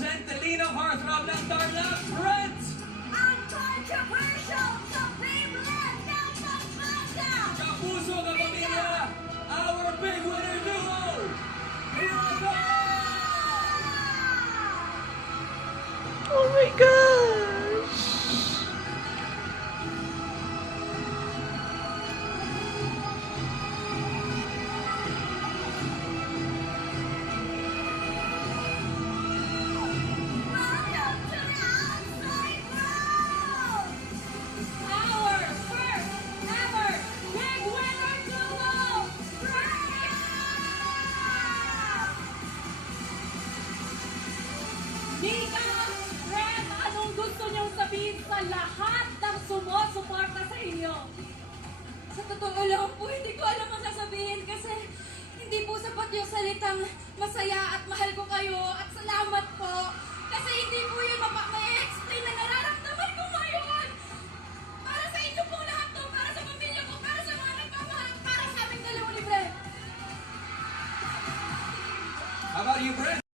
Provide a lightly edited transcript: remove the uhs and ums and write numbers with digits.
present the Linang Heartthrob ng Tarlac, Brent! Ang controversial sa Beyblade ng Pampanga! Kapuso ka pamilya, our big winner duo, Hiraga! Oh my gosh! Welcome to the outside world! Our first ever big winner duo! Freya! Nika, Ren, anong gusto niyong sabihin sa lahat ng sumusuporta sa inyo? Sa totoo lang po, hindi ko alam ang sasabihin kasi hindi po sapat yung salitang masaya at mahal ko kayo at salamat po. Kasi hindi po yun may-explain na nararamdaman ko ngayon. Para sa inyo po lahat to, para sa pamilya ko, para sa mga nagmamahal at para sa aming dalawa ni Brent. How about you, Brent?